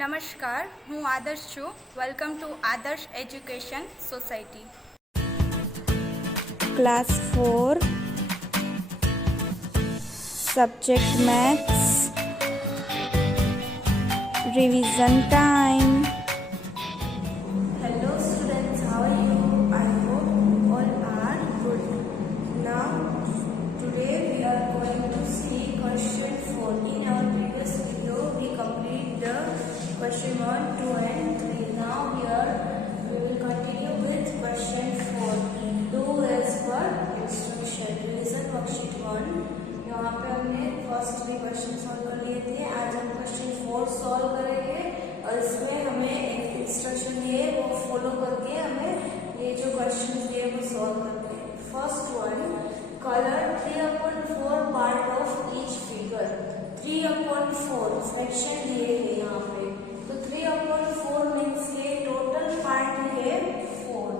नमस्कार, હું આદર્શ છું. વેલકમ ટુ આદર્શ education society. Class 4 Subject Maths Revision Time. Hello students, how are you? I hope all are good. Now today we are going to see question 4. In our previous video we complete the question 1, 2 and 3. Now we will continue with question 4. Do as per instruction. Revision worksheet 1. यहाँ पे हमने first 3 question solve कर लिए थे. आज हम question 4 solve करेंगे और इसमें हमें एक इंस्ट्रक्शन दिए वो फॉलो करके हमें ये जो क्वेश्चन दिए वो सॉल्व करते हैं. First one, colour 3/4 part of each figure. 3/4 fraction दिए हैं यहाँ पे. तो 3/4 मीन्स ये टोटल पार्ट है 4.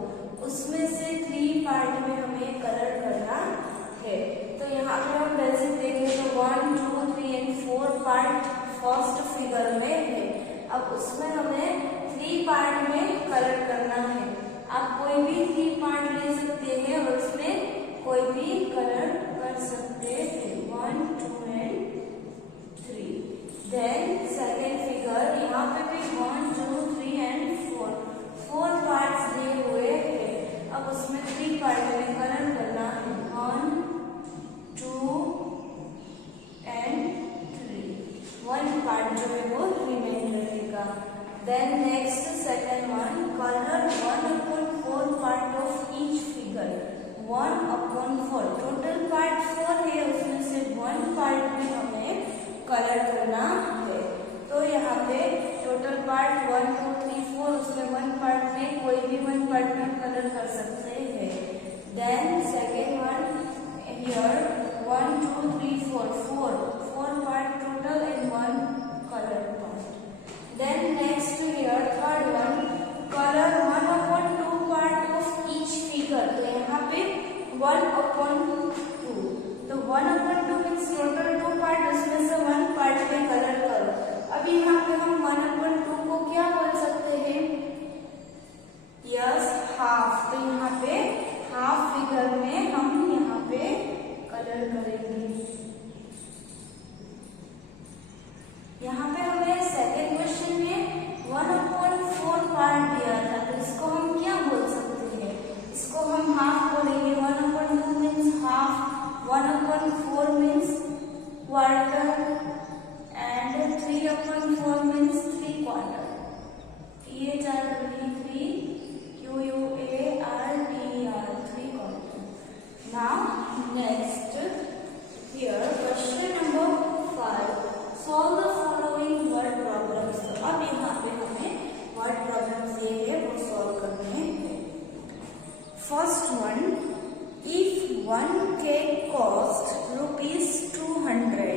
उसमें से 3 पार्ट में हमें कलर करना है. तो यहाँ पे हम बेसिक देखें तो 1, 2, 3 एंड 4 पार्ट फर्स्ट फिगर में है. अब उसमें हमें 3 पार्ट में कलर करना है. आप कोई भी 3 पार्ट ले सकते हैं और उसमें कोई भी कलर कर सकते हैं. 1, 2 एंड 3. देन सेकेंड फिगर, यहाँ पे भी 1, 2, 3 एंड 4 पार्ट्स दिए हुए हैं. अब उसमें 3 पार्ट में कलर करना है. 1, 2 एंड 3. 1 पार्ट जो है वो रिमेन रहेगा. Then next second one, colour 1/4 part of each figure. 1/4 total part 4 है, उसमें से 1 पार्ट में हमें कलर करना है. तो यहाँ पे टोटल पार्ट 1, 2, 3, 4 उसमें 1 पार्ट में कोई भी 1 पार्ट में कलर कर सकते हैं. Then second one here 1, 2, 3, 4 part total and 1 colour part. Then next here third one, colour 1/2 part of each figure. तो यहाँ पे 1/2. तो 1/2 मीन्स टोटल 2 पार्ट, उसमें से 1 पार्ट में कलर करो. अब यहाँ पे हम 1/2 को क्या बोल सकते हैं? Yes, half. तो यहाँ पे हाफ फिगर में हम यहाँ पे कलर करेंगे. यहाँ पे हमें सेकेंड क्वेश्चन में 1/4 पार्ट दिया था, तो इसको हम क्या बोल सकते हैं? इसको हम हाफ बोलेंगे. 1/2 means half, 1/4 means quarter and 3/4 means 3 quarter. THRE3QUARTER 3 quarter. Now next here question number 5, solve the following word problems. अब यहाँ पे हमें वर्ड प्रॉब्लम्स ये है वो सॉल्व करने हैं. First one, if 1 cake cost ₹200,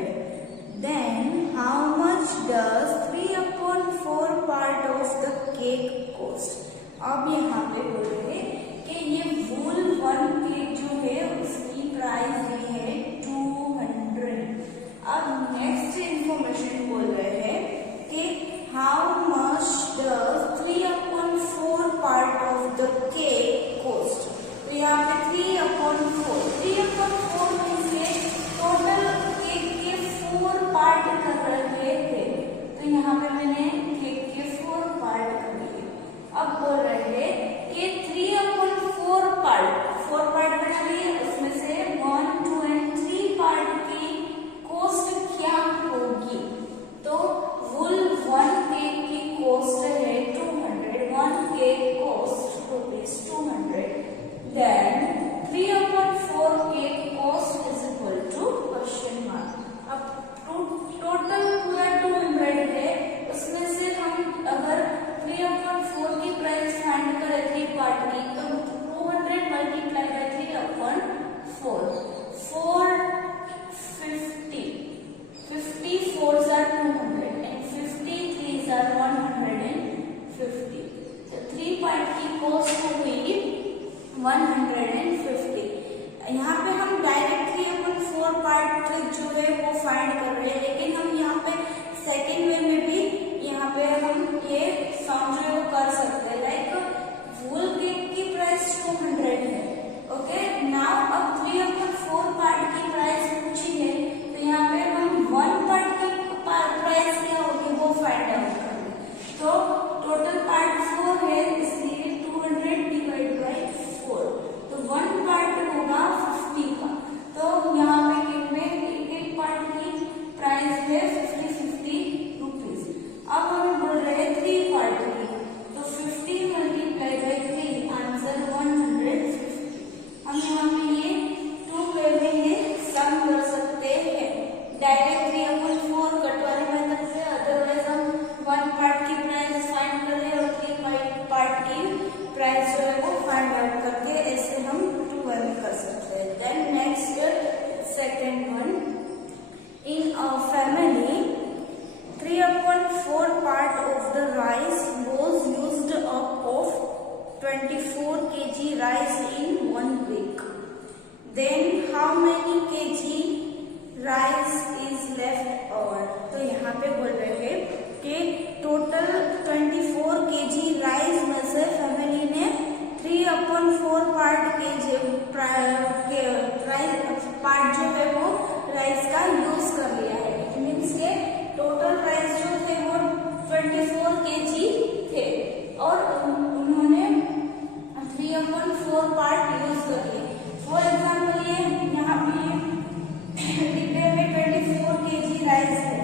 then how much does 3/4 part of the cake cost? अब यहाँ पे बोल रहे हैं कि ये फुल 1 केक जो है उसकी प्राइस दी है 200. अब नेक्स्ट इंफॉर्मेशन बोल रहे हैं कि how much does 3/4 part of the cake cost. तो यहाँ पे 3/4 मीन्स टोटल केक के 4 पार्ट कर रहे थे. तो यहाँ पे मैंने केक के 4 पार्ट कर लिए. अब बोल रहे हैं कि 3/4 पार्ट बना लिए, उसमें से 1, 2 एंड 3 पार्ट की कॉस्ट क्या होगी? तो फुल 1 केक की कॉस्ट है 200. 1 cake cost ₹200. Then 3/4 cake cost is equal to question mark. अब टोटल पूरा 200 है, उसमें से हम अगर 3/4 की प्राइस फाइंड करें 3 पार्ट की, तो 200 multiply by 3/4 450. 50 4s are 200 and 50 3s are 150. तो 3 पार्ट की कॉस्ट हुई 150. यहाँ पे हम डायरेक्टली अपन 4 पार्ट जो है वो फाइंड कर रहे हैं, लेकिन हम यहाँ पे सेकेंड वे में भी यहाँ पे पे हम ये सम जो है वो कर सकते हैं। लाइक वूल केक की प्राइस 200 है। ओके, नाउ अब 3/4 पार्ट की प्राइस पूछी है, तो यहाँ पे हम 1 पार्ट की प्राइस क्या होगी वो फाइंड आउट करेंगे। तो टोटल पार्ट 4 है, इसलिए 200 डिवाइड बाई 4, तो 1 पार्ट होगा 50 का। तो यहाँ पे केक में एक पार्ट की प्राइस है 50 रुपीज। अब हम बोल रहे हैं 3 पार्ट की, तो 50 मल्टीप्लाई बाई 3, आंसर 150। हम यहाँ पे ये 2 वे में ये सम कर सकते हैं, डायरेक्ट 3/4 कट वाले मेथड से। अदरवाइज हम 1 पार्ट की प्राइस फाइंड कर रहे हैं और 3 पार्ट की प्राइस जो है वो फाइंड आउट करके ऐसे हम 2 वे में कर सकते हैं। Then next second one, in a family 3/4 part of the rice was used up of 24 kg rice in 1 week. Then how many kg rice is left over? तो यहाँ पे बोल रहे हैं कि टोटल 24 kg राइस में से फैमिली ने 3/4 पार्ट पार्ट जो है वो राइस का यूज कर लिया है। इट मीन्स के टोटल राइस जो थे वो 24 kg थे और उन्होंने 3/4 पार्ट यूज कर लिए। फॉर एग्जाम्पल ये यहाँ पे डिब्बे में 24 kg राइस है,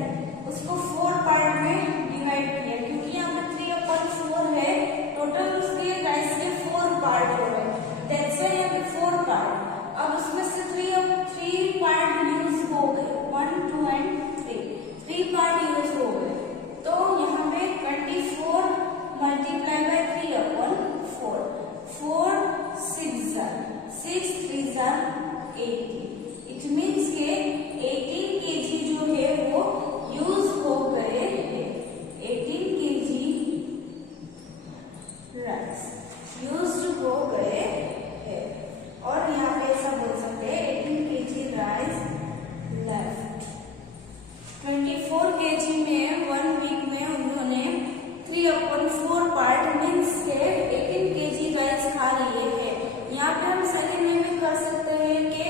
उसको 4 पार्ट में डिवाइड किया, क्योंकि यहाँ पे 3/4 है, टोटल उसके राइस के 4 पार्ट हो गए, दैट्स व्हाई यहाँ पे 4 पार्ट। अब उसमें से 3 पार्ट यूज हो गए, 1, 2 एंड 3 पार्ट यूज हो गए। तो यहाँ पे 24 मल्टीप्लाई बाई 3/4, 4 6 6 3 18। इट मीन्स के 18 kg जो है वो यूज हो गए हैं। 18 kg राइस यूज हो गए हैं, और यहाँ पे ऐसा बोल सकते हैं 18 kg राइस लेफ्ट। 24 kg में 1 वीक में उन्होंने 3/4 पार्ट मीन्स के 18 kg राइस खा लिए हैं। यहाँ पे हम सेकेंड में भी कर सकते हैं कि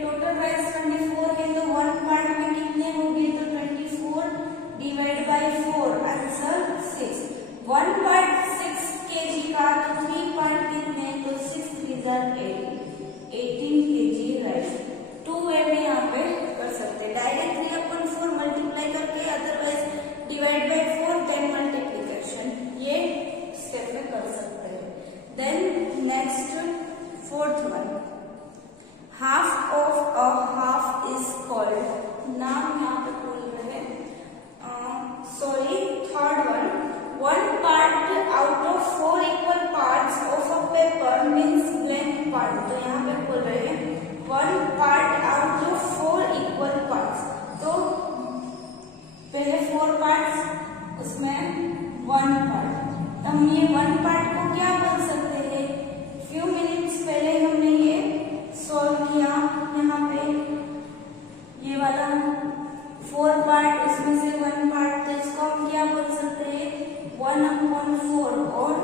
टोटल राइस 24 है, तो 1 पार्ट में कितने होंगे, तो 24 divide by 4, answer 6। 1 part 6 kg का, तो 3 पार्ट कितने, तो 6 3 18 kg राइस। 2 वे में यहाँ पे कर सकते हैं, डायरेक्ट 3/4 मल्टीप्लाई करके, अदरवाइज डिवाइड बाई 4 10 मल्टीप्लीकेशन, ये स्टेप में कर सकते हैं। Then next 4th one, half of a half is called, नाम यहाँ पे बोल रहे हैं, sorry 3rd one, 1 part out of 4 equal parts of a paper means blank part। तो यहाँ पे बोल रहे हैं 1 part out of 4 equal parts, तो पहले 4 parts, उसमें 1 part, तो हम ये 1 part को क्या बोल सकते हैं, few minutes पहले हमने ये सॉल्व किया। यहाँ पे ये वाला 4 पार्ट, उसमें से 1 पार्ट, तो इसको हम क्या बोल सकते हैं, 1/4 और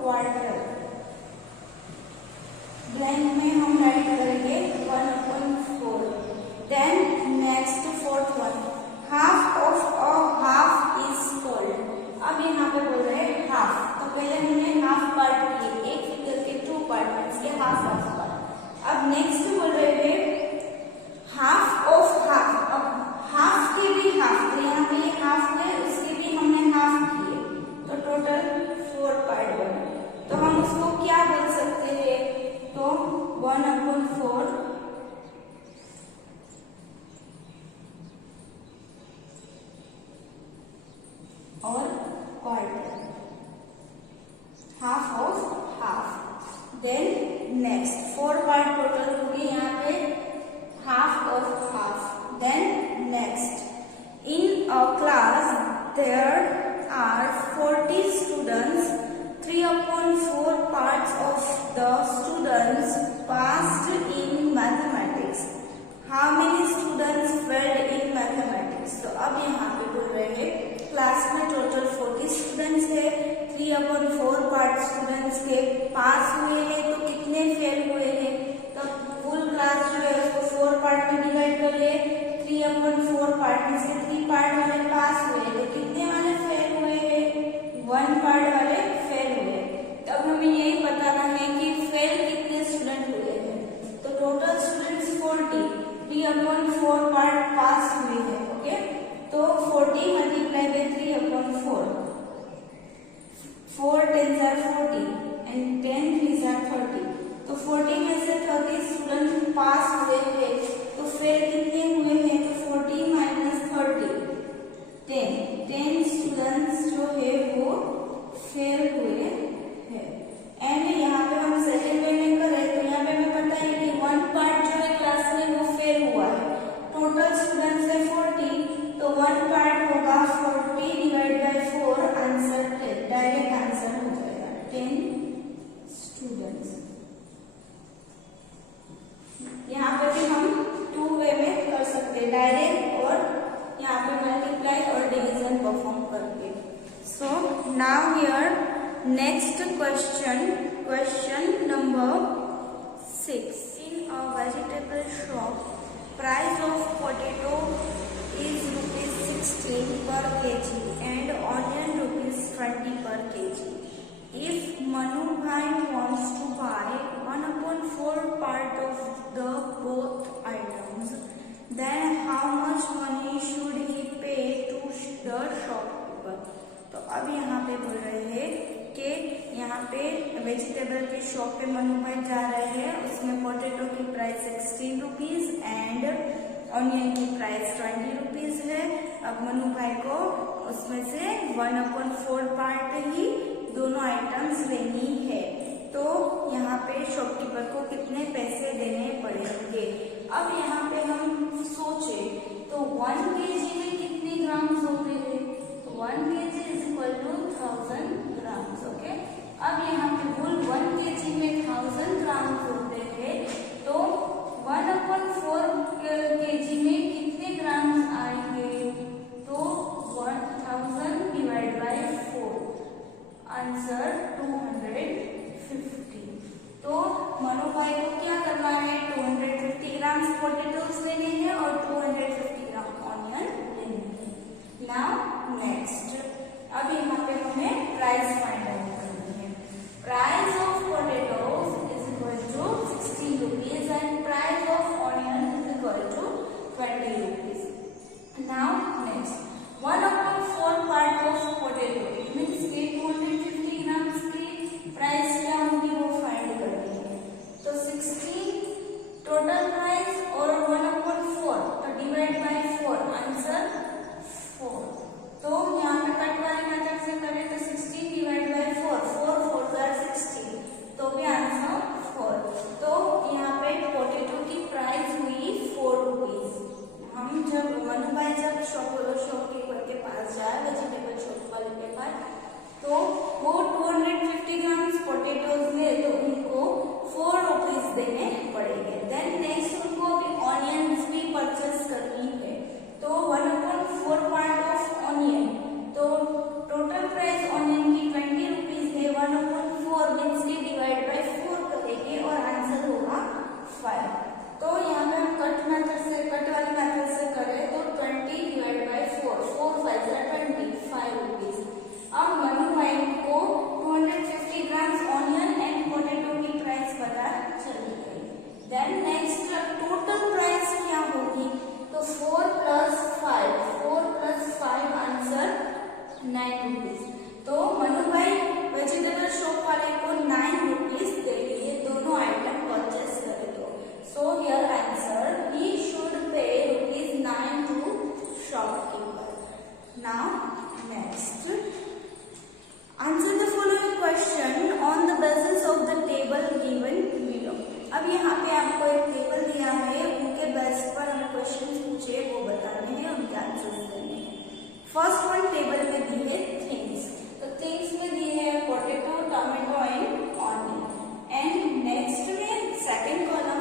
क्वार्टर। ब्लैंक में हम राइट करेंगे 1/4। Then next 4th one, half of a half is called. अब यहाँ पे बोल रहे हैं हाफ, तो पहले हमने हाफ पार्ट किए, एक फिगर के 2 पार्ट, इसके हाफ पार्ट। अब नेक्स्ट बोल रहे हैं हाफ ऑफ हाफ, अब हाफ के भी हाफ, तो यहाँ पे ये हाफ है, उसके भी हमने हाफ किए, तो टोटल 4 पार्ट बने। तो हम उसको क्या बोल सकते हैं, तो 1/4 और quarter, half of half. Then next 4 part total होगी यहाँ पे half of half. Then next, in a class there are 40 students, 3/4 parts of the students passed in mathematics. How many students failed in mathematics? तो अब यहाँ पे बोल रहे हैं क्लास में टोटल 40 स्टूडेंट्स है, 3/4 पार्ट स्टूडेंट्स के पास हुए हैं तो कितने फेल हुए हैं। तो फुल क्लास जो है उसको 4 पार्ट में डिवाइड कर ले, 3/4 पार्ट में से 3 पार्ट वाले पास हुए तो कितने वाले फेल हुए हैं, 1 पार्ट वाले फेल हुए। तब हमें यही बताना है कि फेल कितने स्टूडेंट हुए हैं। तो टोटल स्टूडेंट्स 40, 3/4 पार्ट पास हुए हैं। ओके, तो 40 multiply by 3/4, 4 10s are 40 and 10 3s are 30। तो 40 में से 30 स्टूडेंट पास हुए हैं तो फेल कितने हुए हैं, तो 40 माइनस 30 10 स्टूडेंट्स जो है वो फेल हुए हैं। एंड यहाँ पे हम सेकेंड वे में करें तो यहाँ पे हमें पता है कि 1 पार्ट जो है क्लास में वो फेल हुआ है। टोटल स्टूडेंट्स है 40 तो 1 पार्ट होगा 40 divide by 4, answer 10, direct answer हो जाएगा 10 स्टूडेंट्स। यहाँ पे भी हम 2 वे में कर सकते हैं, डायरेक्ट और यहाँ पे मल्टीप्लाई और डिवीजन परफॉर्म करके। So now here next question number 6। In a vegetable shop price of potato is ₹16 per kg and onion ₹20 per kg. If Manu Bhai wants to buy 1/4 part of the both items, then how much money should he pay to the shopkeeper? तो अब यहाँ पे बोल रहे हैं कि यहाँ पे वेजिटेबल की शॉप पे मनु भाई जा रहे हैं, उसमें पोटैटो की प्राइस ₹16 एंड ऑनियन की प्राइस ₹20 है। अब मनु भाई को उसमें से 1/4 पार्ट ही दोनों आइटम्स लेनी है। तो यहाँ पे शॉपकीपर को कितने पैसे देने पड़ेंगे। अब यहाँ पे हम सोचे तो 1 kg में कितने ग्राम्स होते हैं, तो 1 kg is equal to 1000 grams. Okay, अब यहाँ पे बोल 1 kg में 1000 ग्राम्स होते हैं तो 1/4 kg में कितने ग्राम्स आएंगे, तो 1000 डिवाइड बाय 4, आंसर 250। तो मनु भाई को क्या करना है, 250 ग्राम्स पोटैटोज लेने हैं और 250 ग्राम ऑनियन लेने हैं। नाउ नेक्स्ट, अब यहाँ पे हमें प्राइस फाइंड आउट करनी है। Price of potatoes is equal to ₹16 and price of onion is equal to ₹20। Now next, 1/4 part of potato it means के 250 ग्राम्स की प्राइस क्या होगी वो फाइंड करनी है। तो 16 टोटल प्राइस और 1/4 तो डिवाइड बाय 4, आंसर 4। तो यहाँ पे कट वाली मेथड से करें तो 16 डिवाइड बाय 4, 4 4 16 तो भी आंसर 4। तो यहाँ पे पोटैटो की प्राइस हुई ₹4। हम जब मनु भाई जब शॉपकीपर के पास जाए, वेजिटेबल शॉप वाले के पास, तो वो 250 ग्राम्स पोटैटोज ले तो उनको ₹4 देने पड़ेंगे। देन नेक्स्ट उनको अभी ऑनियंस भी परचेस करनी है तो 1/4 पार्ट ऑफ ऑनियन, तो टोटल प्राइस ऑनियन की ₹20 है, 1/4 मीन्स की डिवाइड बाय 4 करेंगे और आंसर होगा 5। तो यहाँ पे हम कट वाली मेथड से करें तो 20 डिवाइड बाय 4, 4 5 20, ₹5। अब मनु भाई को 250 ग्राम्स ऑनियन एंड पोटैटो की प्राइस पता चली गई। देन नेक्स्ट टोटल प्राइस क्या होगी, तो 4 + 5 आंसर ₹9। तो मनु भाई वेजिटेबल शॉप वाले को ₹9 दे दिए दोनों आइटम परचेस करे तो। So here answer he should pay ₹9 to shopkeeper. Now next, answer the following question on the basis of the table given below. अब यहाँ पे आपको एक टेबल दिया है, उनके बेस पर हमें क्वेश्चन पूछे वो बताने हैं, उनके आंसर्स देने हैं। फर्स्ट वन टेबल में दी है थिंग्स, तो थिंग्स में दी है potato, tomato and onion. And next में second column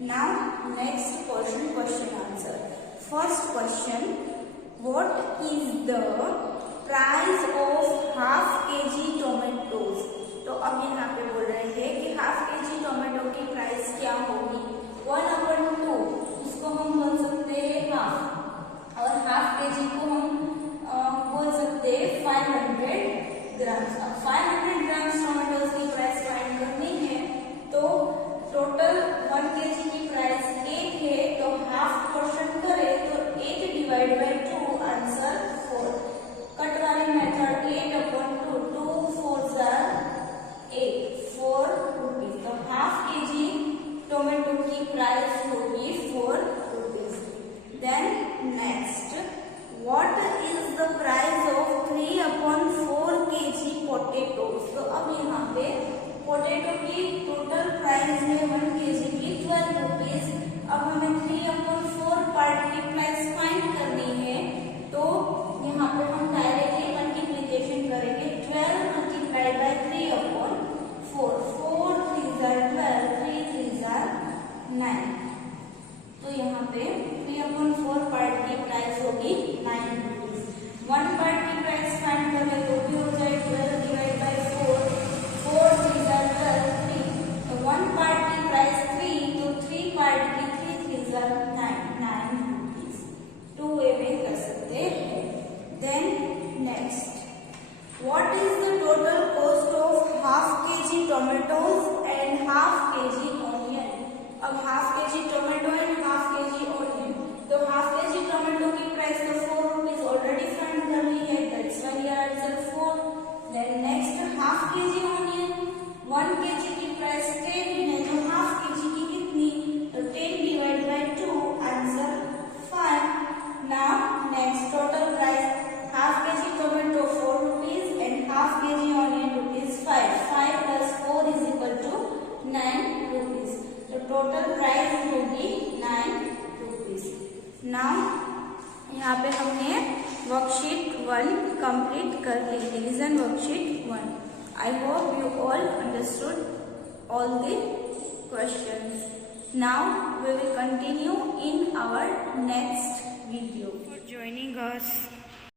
Now next question answer. First question, what is the price of half kg tomatoes? तो अब यहाँ पे बोल रहे हैं कि हाफ kg टोमेटो की प्राइस क्या होगी। 1/2 इसको हम बोल सकते हैं हाफ, और हाफ kg को हम बोल सकते हैं 500 ग्राम्स। अब 500 ग्राम्स टोमेटोज की प्राइस फाइंड करनी है, तो टोटल 1 kg की प्राइस 8 है, तो हाफ पोर्शन करें तो 8 डिवाइड बाय 2 आंसर 4। कट वाली मेथड 8/2, 2 4s are 8, 4 रुपीज। तो हाफ kg टोमेटो की प्राइस होगी 4 rupees. Then next, what is the price of 3/4 kg potatoes? तो अब यहाँ पे पोटेटो की टोटल प्राइस है 1 kg की 12 रुपीज। अब हमें 3/4 पार्ट की प्राइस फाइंड करनी है, तो यहाँ पे हम डायरेक्टली मल्टीप्लीकेशन करेंगे। 12 multiplied by 3/4, 4 3s are 12, 3 3s are 9। तो यहाँ पे 3/4 पार्ट की प्राइस होगी 9 रुपीज। 1 पार्ट की प्राइस फाइंड करें तो भी हो जाए 12 डिवाइड बाय 4, 4 3s are 12, 3। तो 1 पार्ट की प्राइस 3, तो 3 पार्ट की 3 3s are 9 रुपीज। 2 वे में कर सकते हैं। Then next, what is the total cost of half kg tomatoes and half kg onion? अब half kg tomato and half kg onion, तो हाफ kg टोमेटो की प्राइस तो 4 रुपीज ऑलरेडी फाइंड कर ली है, that's why your answer 4। Then next, half kg onion, 1 kg की price 10 है, तो हाफ kg की कितनी? तो 10 divide by 2 answer 5। Now next, total price half kg tomato 4 rupees and half kg onion rupees 5। 5 + 4 = 9 rupees. तो टोटल प्राइस होगी 9 rupees. Now यहाँ पे हमने वर्कशीट 1 कंप्लीट कर ली, revision worksheet 1। I hope you all understood all the questions. Now we will continue in our next video. For joining us.